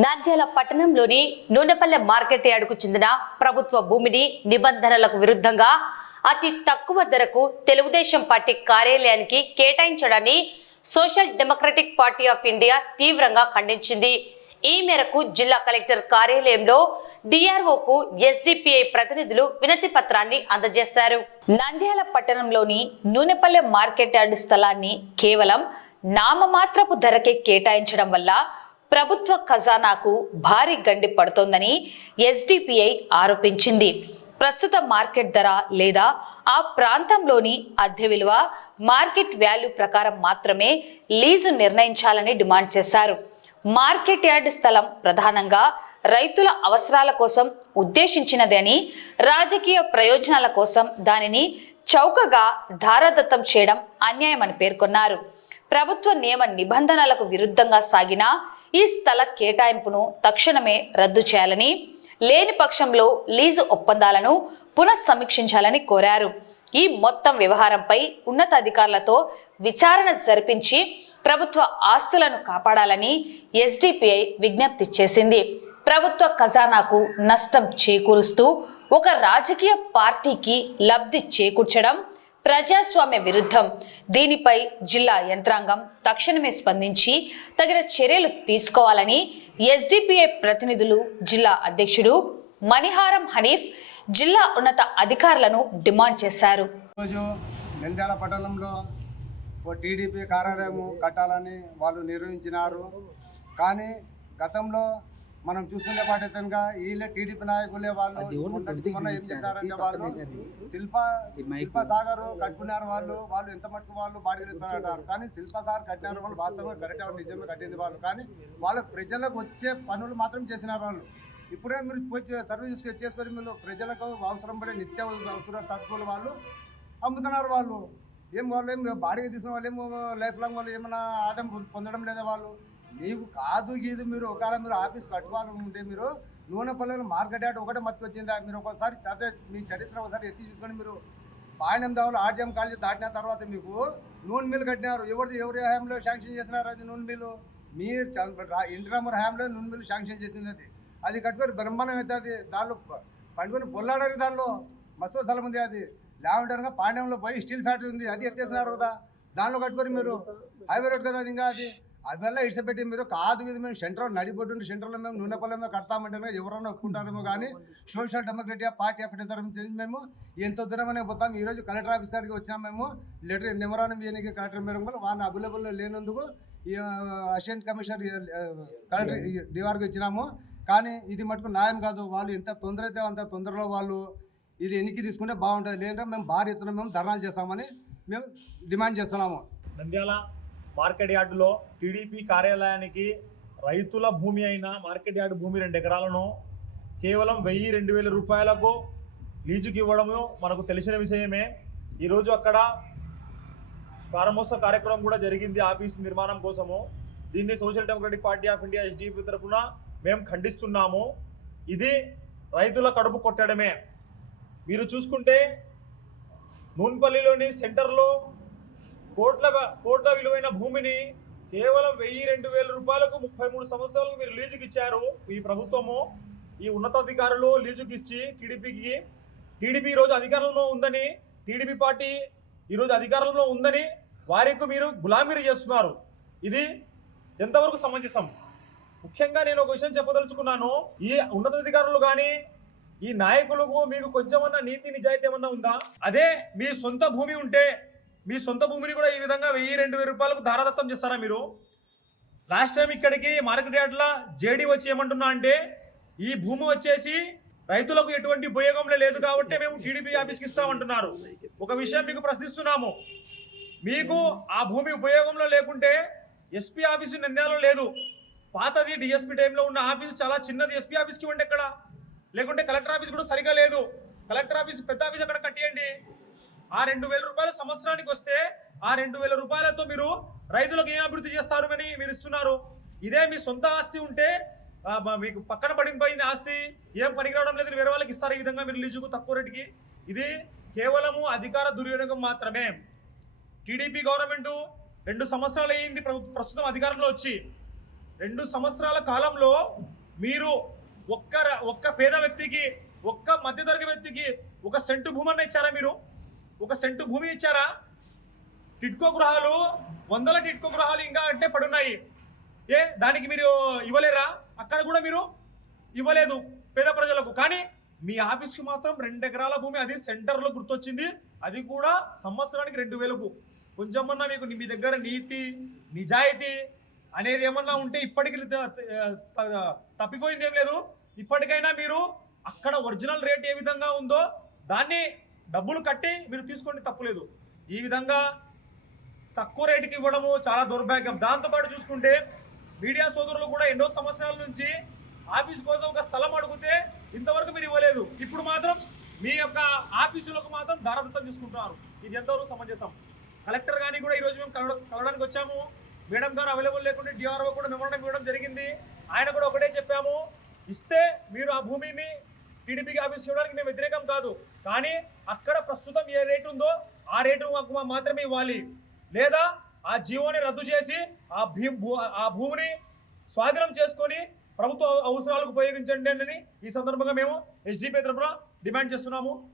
నంద్యాల పట్టణంలోని నూనెపల్లె మార్కెట్ యార్డుకు చెందిన ప్రభుత్వ భూమిని నిబంధనలకు విరుద్ధంగా అతి తక్కువ ధరకు తెలుగుదేశం పార్టీ కార్యాలయానికి కేటాయించడాన్ని social democratic party of India తీవ్రంగా ఖండించింది. ఈ మేరకు జిల్లా కలెక్టర్ కార్యాలయంలో డిఆర్ఓకు ఎస్డిపిఐ ప్రతినిధులు వినతి పత్రాన్ని అందజేశారు. నంద్యాల పట్టణంలోని నూనెపల్లె మార్కెట్ యార్డు స్థలాన్ని కేవలం నామమాత్రపు ధరకే కేటాయించడం వల్ల ప్రభుత్వ ఖజానాకు భారీ గండి పడుతోందని ఎస్డిపిఐ ఆరోపించింది. ప్రస్తుత మార్కెట్ ధర లేదా ఆ ప్రాంతంలోని అద్దె విలువ మార్కెట్ వాల్యూ ప్రకారం మాత్రమే లీజు నిర్ణయించాలని డిమాండ్ చేశారు. మార్కెట్ యార్డ్ స్థలం ప్రధానంగా రైతుల అవసరాల కోసం ఉద్దేశించినది అని, రాజకీయ ప్రయోజనాల కోసం దానిని చౌకగా ధారాదత్తం చేయడం అన్యాయమని పేర్కొన్నారు. ప్రభుత్వ నియమ నిబంధనలకు విరుద్ధంగా సాగిన ఈ స్థల కేటాయింపును తక్షణమే రద్దు చేయాలని, లేని పక్షంలో లీజు ఒప్పందాలను పునఃసమీక్షించాలని కోరారు. ఈ మొత్తం వ్యవహారంపై ఉన్నతాధికారులతో విచారణ జరిపించి ప్రభుత్వ ఆస్తులను కాపాడాలని ఎస్డిపిఐ విజ్ఞప్తి చేసింది. ప్రభుత్వ ఖజానాకు నష్టం చేకూరుస్తూ ఒక రాజకీయ పార్టీకి లబ్ధి చేకూర్చడం ప్రజాస్వామ్య విరుద్ధం. దీనిపై జిల్లా యంత్రాంగం తక్షణమే స్పందించి తగిన చర్యలు తీసుకోవాలని ఎస్డిపిఐ ప్రతినిధులు జిల్లా అధ్యక్షుడు మణిహారం హనీఫ్ జిల్లా ఉన్నత అధికారులను డిమాండ్ చేశారు. నంద్యాల పట్టణంలో ఓ టీడీపీ కార్యాలయం కట్టాలని వాళ్ళు నిర్వహించినారు. కానీ గతంలో మనం చూసుకునే పాటిగా వీళ్ళే టీడీపీ నాయకులే వాళ్ళు మొన్న ఏం చెప్పారంటే వాళ్ళు శిల్పసాగర్ కట్టుకున్నారు. వాళ్ళు ఎంత మటుకు వాళ్ళు బాడీలు ఇస్తారంటారు. కానీ శిల్పసాగర్ కట్టినారు వాళ్ళు వాస్తవంగా కరెక్ట్ నిజంగా కట్టింది వాళ్ళు. కానీ వాళ్ళు ప్రజలకు వచ్చే పనులు మాత్రం చేసినారు వాళ్ళు. ఇప్పుడే మీరు పోయి సర్వీస్ చేసుకొని మీరు ప్రజలకు అవసరం పడే నిత్య అవసర సరుకులు వాళ్ళు అమ్ముతున్నారు. వాళ్ళు ఏం బాడీగా తీసిన వాళ్ళు ఏమో లైఫ్ లాంగ్ వాళ్ళు ఏమైనా ఆదాయం పొందడం లేదా వాళ్ళు. నీకు కాదు గీదు మీరు ఒకవేళ మీరు ఆఫీస్ కట్టుకోవాలంటే మీరు నూనెపల్లెలో మార్కెట్ యార్డ్ ఒకటే మతికొచ్చిందా? మీరు ఒకసారి మీ చరిత్ర ఒకసారి ఎత్తి చూసుకొని మీరు పాండ్యం దావులు ఆర్జీఎం కాలేజీ దాటిన తర్వాత మీకు నూనె మిల్లు కట్టినారు. ఎవరి హయాంలో శాంక్షన్ చేసినారు అది నూనె మిల్లు? మీరు ఇంటిరామర్ హయాంలో నూనె మిల్లు శాంక్షన్ చేసింది. అది కట్టుకొని బ్రహ్మాండం అవుతుంది. దానిలో పండుకొని పొల్లాడారు. దానిలో మస్తు స్థలం ఉంది. అది లేవంటారుగా పాండ్యంలో పోయి స్టీల్ ఫ్యాక్టరీ ఉంది, అది ఎత్తేసినారు కదా. దానిలో కట్టుకొని మీరు హైవే రోడ్ కదా అది. ఇంకా అది అదివల్ల ఇష్టపెట్టి మీరు కాదు ఇది మేము సెంటర్ నడిపోతుంటే సెంటర్లో మేము నూనెపల్లెలో కడతామంటే ఎవరైనా ఒప్పుకుంటారేమో. కానీ social democratic party of India మేము ఎంతో దూరమనే పోతాం. ఈరోజు కలెక్టర్ ఆఫీస్ గారికి వచ్చినాం. మేము లెటర్ నిమరానం ఇయనికి కలెక్టర్ మేడం వల్ల వాళ్ళని అవైలబుల్ లేనందుకు అసిస్టెంట్ కమిషనర్ కలెక్టర్ డిఆర్కి ఇచ్చినాము. కానీ ఇది మటుకు న్యాయం కాదు. వాళ్ళు ఎంత తొందర అయితే అంత తొందరలో వాళ్ళు ఇది ఎన్నికి తీసుకుంటే బాగుంటుంది. లేదంటే మేము భారీ ఎత్తున మేము ధర్నాలు చేస్తామని మేము డిమాండ్ చేస్తున్నాము. నంద్యాల మార్కెట్ యార్డులో టీడీపీ కార్యాలయానికి రైతుల భూమి అయిన మార్కెట్ యార్డు భూమి 2 ఎకరాలను కేవలం 1000-2000 రూపాయలకు లీజుకి ఇవ్వడము మనకు తెలిసిన విషయమే. ఈరోజు అక్కడ ప్రారంభోత్సవ కార్యక్రమం కూడా జరిగింది ఆఫీస్ నిర్మాణం కోసము. దీన్ని social democratic party of India SDP తరఫున మేము ఖండిస్తున్నాము. ఇది రైతుల కడుపు కొట్టడమే. మీరు చూసుకుంటే నూన్పల్లిలోని సెంటర్లో కోట్ల విలువైన భూమిని కేవలం 1000-2000 రూపాయలకు 33 సంవత్సరాలకు మీరు లీజుకి ఇచ్చారు. ఈ ప్రభుత్వము, ఈ ఉన్నతాధికారులు లీజుకి ఇచ్చి టీడీపీ ఈరోజు అధికారంలో ఉందని, టీడీపీ పార్టీ ఈరోజు అధికారంలో ఉందని వారికి మీరు గులామీరు చేస్తున్నారు. ఇది ఎంతవరకు సమంజసం? ముఖ్యంగా నేను ఒక విషయం చెప్పదలుచుకున్నాను. ఈ ఉన్నతాధికారులు కానీ ఈ నాయకులకు మీకు కొంచెమన్నా నీతి నిజాయితీ ఏమన్నా ఉందా? అదే మీ సొంత భూమి ఉంటే మీ సొంత భూమిని కూడా ఈ విధంగా 1000-2000 రూపాయలకు ధారాదత్తం చేస్తారా మీరు? లాస్ట్ టైం ఇక్కడికి మార్కెట్ యార్డ్లో జేడీ వచ్చి ఏమంటున్నా అంటే ఈ భూమి వచ్చేసి రైతులకు ఎటువంటి ఉపయోగంలో లేదు కాబట్టి మేము టీడీపీ ఆఫీస్కి ఇస్తామంటున్నారు. ఒక విషయం మీకు ప్రశ్నిస్తున్నాము. మీకు ఆ భూమి ఉపయోగంలో లేకుంటే ఎస్పీ ఆఫీసు నంద్యాలలో లేదు. పాతది డిఎస్పీ టైంలో ఉన్న ఆఫీసు చాలా చిన్నది. ఎస్పీ ఆఫీస్కి ఇవ్వండి ఎక్కడ. లేకుంటే కలెక్టర్ ఆఫీస్ కూడా సరిగా లేదు. కలెక్టర్ ఆఫీస్ పెద్ద ఆఫీస్ అక్కడ కట్టియండి. ఆ 2000 రూపాయలు సంవత్సరానికి వస్తే ఆ 2000 రూపాయలతో మీరు రైతులకు ఏం అభివృద్ధి చేస్తారని మీరు ఇస్తున్నారు. ఇదే మీ సొంత ఆస్తి ఉంటే మీకు పక్కన పడిపోయింది ఆస్తి ఏం పనికిరావడం లేదు, వేరే వాళ్ళకి ఇస్తారు. ఈ విధంగా మీరు లీజుకు తక్కువ రేటుకి. ఇది కేవలము అధికార దుర్వినియోగం మాత్రమే. టీడీపీ గవర్నమెంట్ 2 సంవత్సరాలు అయ్యింది ప్రస్తుతం అధికారంలో వచ్చి. 2 సంవత్సరాల కాలంలో మీరు ఒక్క పేద వ్యక్తికి, ఒక్క మధ్యతరగతి వ్యక్తికి 1 సెంటు భూమి అన్న ఇచ్చారా? మీరు 1 సెంటు భూమి ఇచ్చారా? టిడ్కో గృహాలు, 100 టిడ్కో గృహాలు ఇంకా అంటే పడున్నాయి. దానికి మీరు ఇవ్వలేరా? అక్కడ కూడా మీరు ఇవ్వలేదు పేద ప్రజలకు. కానీ మీ ఆఫీస్కి మాత్రం 2 ఎకరాల భూమి, అది సెంటర్లో గుర్తొచ్చింది, అది కూడా సంవత్సరానికి 2000కు. కొంచెమన్నా మీకు మీ దగ్గర నీతి నిజాయితీ అనేది ఏమన్నా ఉంటే ఇప్పటికి తప్పిపోయింది ఏం లేదు. ఇప్పటికైనా మీరు అక్కడ ఒరిజినల్ రేట్ ఏ విధంగా ఉందో దాన్ని డబ్బులు కట్టి మీరు తీసుకోండి, తప్పులేదు. ఈ విధంగా తక్కువ రేటుకి ఇవ్వడము చాలా దౌర్భాగ్యం. దాంతోపాటు చూసుకుంటే మీడియా సోదరులు కూడా ఎన్నో సంవత్సరాల నుంచి ఆఫీస్ కోసం ఒక స్థలం అడిగితే ఇంతవరకు మీరు ఇవ్వలేదు. ఇప్పుడు మాత్రం మీ యొక్క ఆఫీసులకు మాత్రం దారదత్తం తీసుకుంటున్నారు. ఇది ఎంతవరకు సమంజసం? కలెక్టర్ గారిని కూడా ఈరోజు మేము కలవడానికి వచ్చాము. మేడం గారు అవైలబుల్ లేకుంటే డిఆర్ఓ కూడా మెమోరాండం ఇవ్వడం జరిగింది. ఆయన కూడా ఒకటే చెప్పాము, ఇస్తే మీరు ఆ భూమిని టీడీపీకి ఆఫీస్కి ఇవ్వడానికి మేము వ్యతిరేకం కాదు, కానీ అక్కడ ప్రస్తుతం ఏ రేటు ఉందో ఆ రేటు మాత్రమే ఇవ్వాలి, లేదా ఆ జీవోని రద్దు చేసి ఆ భూమిని స్వాధీనం చేసుకొని ప్రభుత్వ అవసరాలకు ఉపయోగించండి అని ఈ సందర్భంగా మేము ఎస్డిపి తరఫున డిమాండ్ చేస్తున్నాము.